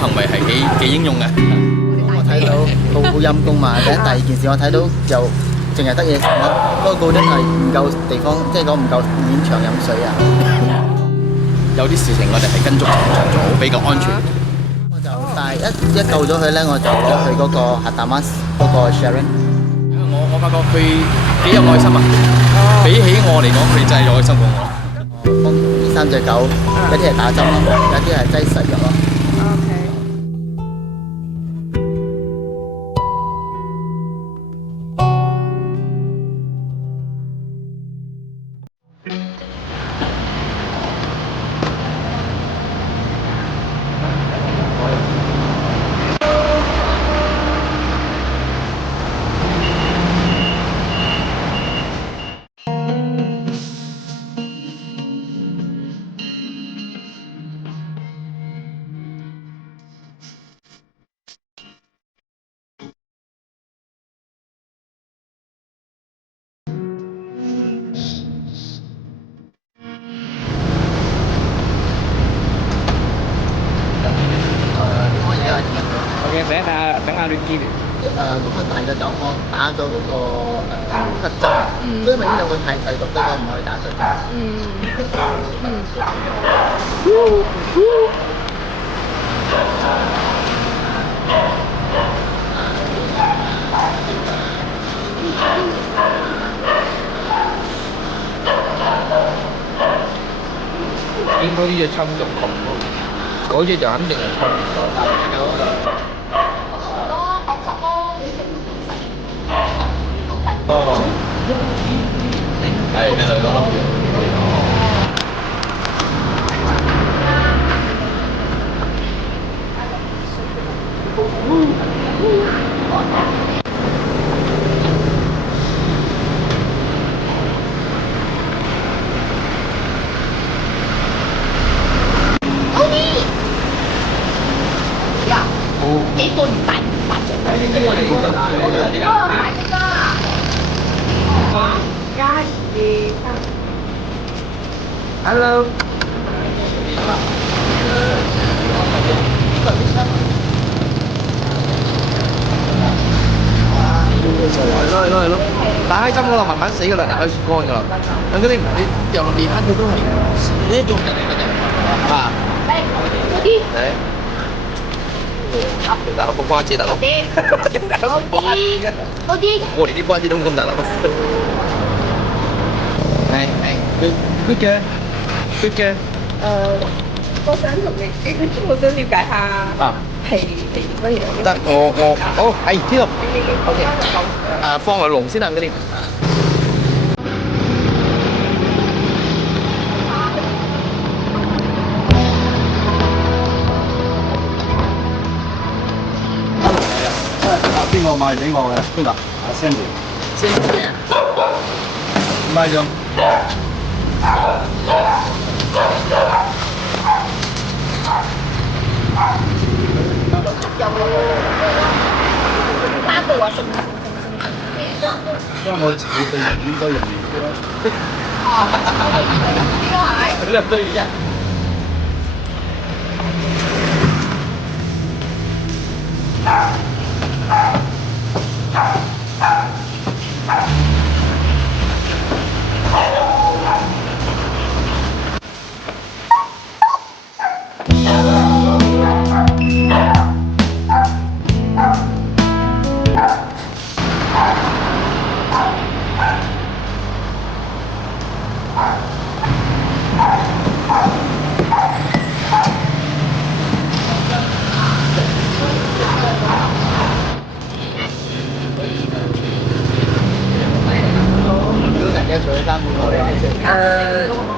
行為係幾英勇嘅。我睇到好陰功嘛。第二件事我睇到又淨係得嘢食啦，不過真係唔夠地方，即係講唔夠面場飲水啊。有啲事情我哋係跟足程序做，比較安全。我就但係一救咗佢咧，我就攞去嗰個核彈灣嗰個 Sharon。我發覺佢幾有愛心啊！比起我嚟講，佢真係有愛心過我。幫呢3隻狗，有啲係打針咯，有啲係擠實藥咯。OK，等下亂知。嗰個大嘅酒窩打咗嗰個骨針，因為呢兩個太細，覺得我唔可以打碎。應該呢隻侵仲窮喎，嗰隻就肯定係侵。係呢兩個。Hello。係咯，打開針嗰度慢慢死噶啦，打開雪乾噶啦。咁嗰啲你由連黑佢都係呢種人嚟嘅啫。啊。嚟。大佬個關節大佬。我哋啲關節都咁大佬。good 嘅，good 嘅。我想同你，我想了解下係乜嘢？得我係呢度。OK。放落籠先啊嗰啲。邊個賣俾我嘅？邊個？阿 Sandy。Sandy 唔係就。因為我自己對演都容易啲咯。呢個對嘅。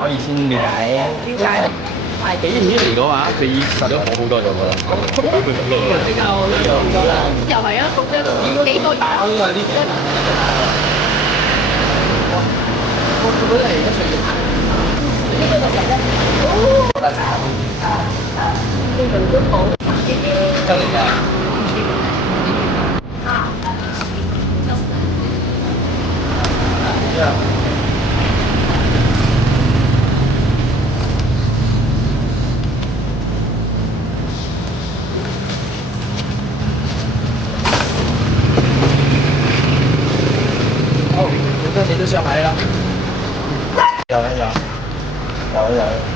可以先了解。點解？幾年嚟講啊，佢實咗好多咗㗎啦。又係啊，讀咗幾個月。上埋啦。有啦有，有有。